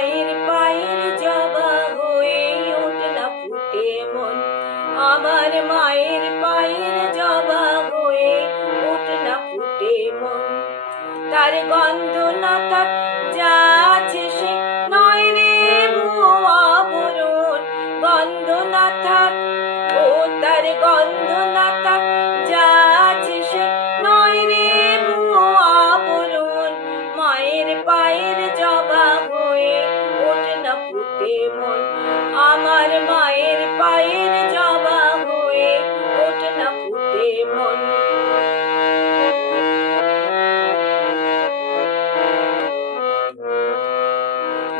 মায়ের পায়ের জবা হয়ে না ফুটে মন। আমার মায়ের পায়ের জবা হয়ে না ফুটে মন। তার গন্ধ না থাক মন আমার মায়ের পায়ের জবা হয়ে ওঠ না ফুটে মন।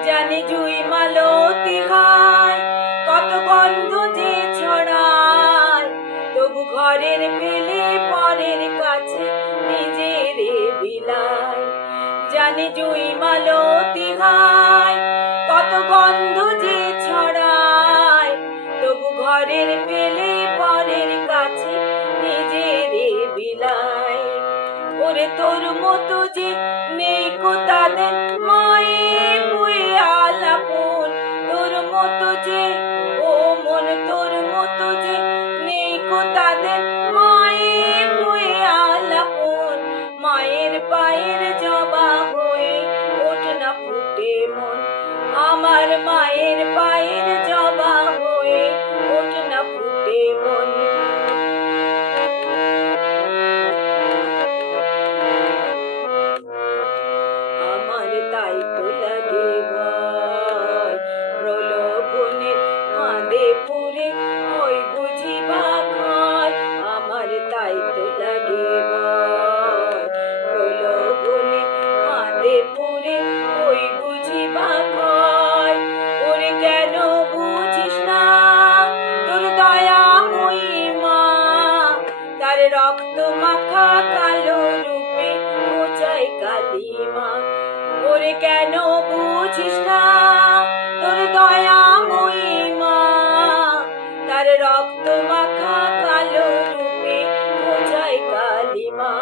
জানি জুই মালতি হায়, কত গন্ধ যে ছড়ায়। তবু ঘরের ফেলে পরের কাছে নিজের বিলায়। জানি জুই মালতি হায় ওরে তোর মতো যে নেই কো তাদের রক্ত মাখা কালো রূপে কালিমা। ওরে কেন বুঝিস না তোর দয়া মা? তার রক্ত মাখা কালো রূপে মোচাই কালিমা।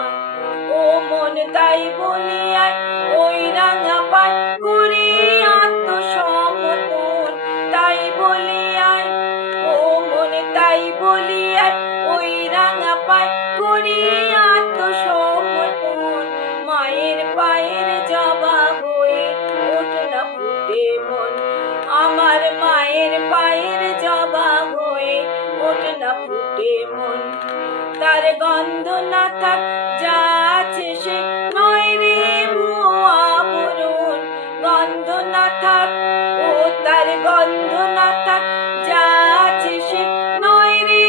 ও মন তাই বলিয়ায় ওই রাঙা পায় করে ছুটে মন। তার গন্ধ না থাক যাচ্ছে সে নয় রে গন্ধ না থাক, ও তার গন্ধ না থাক যাচ্ছে সে নয় রে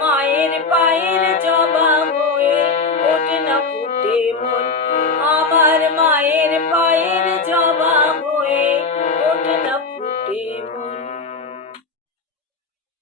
মায়ের পায়ের